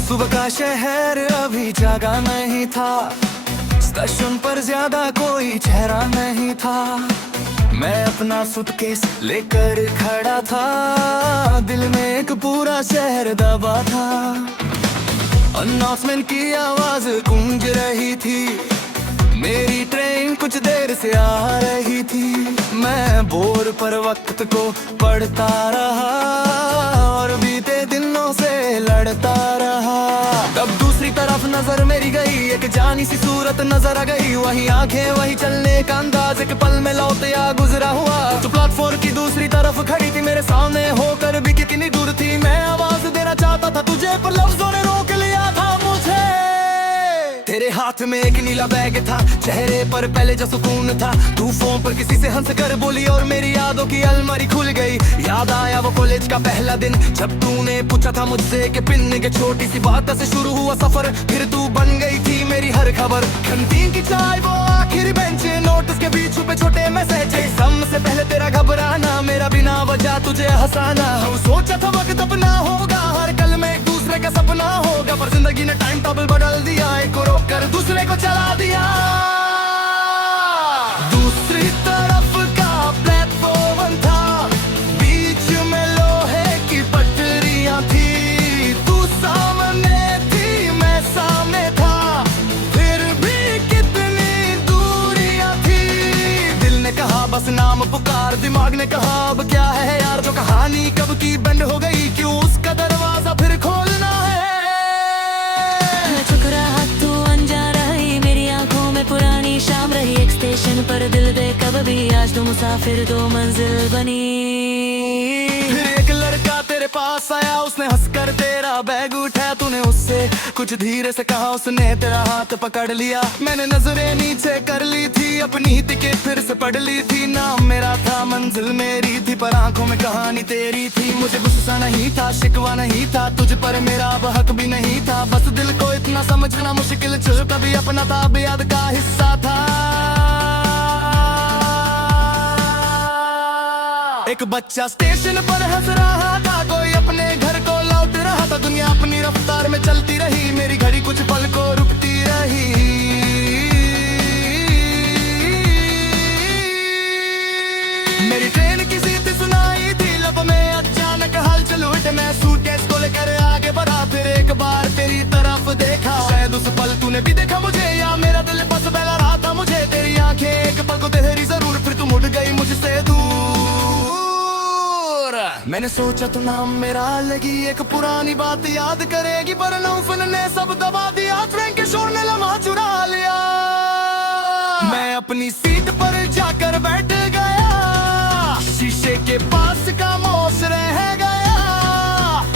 सुबह का शहर अभी जागा नहीं था, स्टेशन पर ज्यादा कोई चेहरा नहीं था। मैं अपना सूटकेस लेकर खड़ा था, दिल में एक पूरा शहर दबा था। अनाउंसमेंट की आवाज गूंज रही थी, मेरी ट्रेन कुछ देर से आ रही थी। मैं बोर्ड पर वक्त को पढ़ता रहा और बीते दिनों से लड़ता रहा। तब दूसरी तरफ नजर मेरी गई, एक जानी सी सूरत नजर आ गई। वही आंखें वही चलने का अंदाज, एक पल में लौटया गुजरा हुआ। तो प्लेटफॉर्म की दूसरी तरफ खड़ी थी, मेरे सामने होकर भी कितनी दूर थी। मैं आवाज देना चाहता था तुझे, पर लफ्जों ने रोक लिया था मुझे। तेरे हाथ में एक नीला बैग था, चेहरे पर पहले जो सुकून था। तू फोन पर किसी से हंस कर बोली और मेरी यादों की अलमारी खुल गई। याद आया वो कॉलेज का पहला दिन, जब तूने पूछा था मुझसे कि पिन के छोटी सी बात से शुरू हुआ सफर। फिर तू बन गई थी मेरी हर खबर, कैंटीन की चाय वो आखिरी बेंच, नोट्स के बीच छुपे छोटे मैसेज। सबसे पहले तेरा घबराना, मेरा बिना वजह तुझे हंसाना। सोचा था वक्त अपना होगा, हर कल में एक दूसरे का सपना होगा। पर जिंदगी ने टाइम टेबल बदल दिया, एक को रोक कर दूसरे को चला दिया। दूसरी तरफ का प्लेटफॉर्म था, बीच में लोहे की पटरियां थी। तू सामने थी मैं सामने था, फिर भी कितनी दूरियां थी। दिल ने कहा बस नाम पुकार, दिमाग ने कहा अब क्या है यार। जो कहानी कब की बंद हो गई, क्यों उसका दरवाजा फिर खोलना है। पुरानी शाम रही एक स्टेशन पर, दिल दे कब भी आज तो मुसाफिर दो मंजिल बनी। फिर एक लड़का तेरे पास आया, उसने हंसकर तेरा बैग उठाया। तूने उससे कुछ धीरे से कहा, उसने तेरा हाथ पकड़ लिया। मैंने नजरें नीचे कर ली थी, अपनी टिकट फिर से पढ़ ली थी। नाम मेरा था, मंजिल मेरी थी, पर आंखों में कहानी तेरी थी। मुझे गुस्सा नहीं था, शिकवा नहीं था, तुझ पर मेरा अब हक भी नहीं था। बस दिल को इतना समझना मुश्किल जो कभी अपना था अब याद का हिस्सा था। एक बच्चा स्टेशन पर हंस रहा था, कोई अपने घर को लौट रहा था। दुनिया अपनी रफ्तार में चलती रही, मेरी घड़ी कुछ पल को रुकती रही। मेरी ट्रेन की सीट सुनाई थी, लब में अचानक हलचल उठे। मैं सूटकेस को लेकर आगे बढ़ा, फिर एक बार तेरी तरफ देखा। शायद उस पल तूने भी देखा मुझे, या मेरा दिल बस बहला रहा था मुझे। तेरी आंखें एक पल को तेरी जरूर, फिर तू मुड़ गई मुझसे दूर। मैंने सोचा तू नाम मेरा लगी, एक पुरानी बात याद करेगी, पर नौफल ने सब दबा दिया। ट्रेन के शोर ने लम्हा चुरा लिया। मैं अपनी सीट पर जाकर बैठ गया, शीशे के पास खामोश रह गया।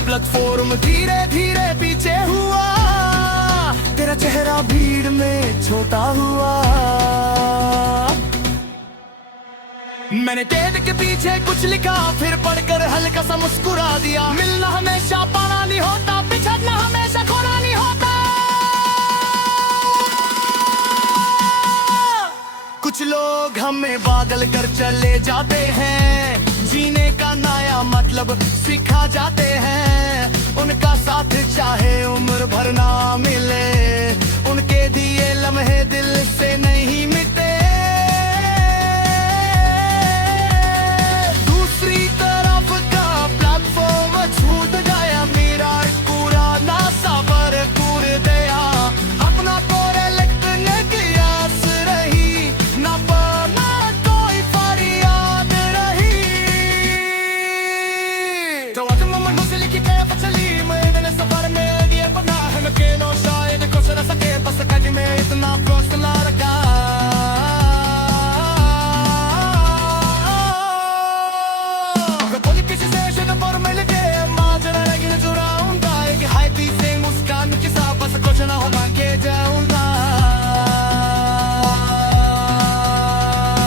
प्लेटफॉर्म धीरे धीरे पीछे हुआ, तेरा चेहरा भीड़ में छोटा हुआ। मैंने टेप के पीछे कुछ लिखा, फिर पढ़कर हल्का सा मुस्कुरा दिया। मिलना हमेशा पाना नहीं होता, बिछड़ना हमेशा खोना नहीं होता। कुछ लोग हमें पागल कर चले जाते हैं, जीने का नया मतलब सिखा जाते हैं। उनका साथ चाहे उम्र भर ना मिले, उनके दिए लम्हे दिल से नहीं मिटे। दूसरी तरफ का प्लेटफॉर्म छूट गया, मेरा पुराना सफर पूर गया। अपना कोरे लिखने की आस रही, ना पाना कोई फरियाद रही। तो आज मोमेंट से लिखी कैफ चली, मैंने सफर में दिए पना है। मैं के नो शायद कुछ न सके, बस कभी में इतना फौसला रखा। कुछ ना हो मांगे जाऊंगा।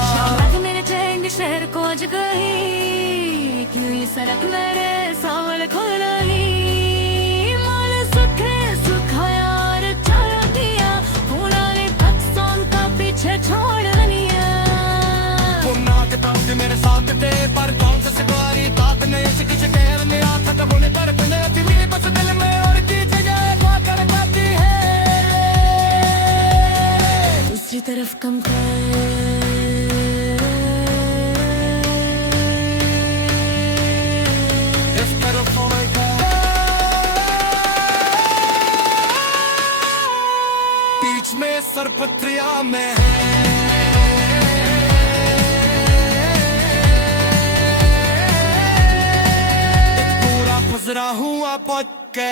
शाम मेरे ट्रेन शहर को आज गई, क्यों ये सड़क मेरे सामने खोल रही। इश्क शकेर ने आफत होने पर बने थी मेरे बस दिल में और की जगह खा कर पाती है दूसरी तरफ कम इस तरफ होएगा बीच में सरपत्रिया में एक पूरा फजरा हुआ पक्के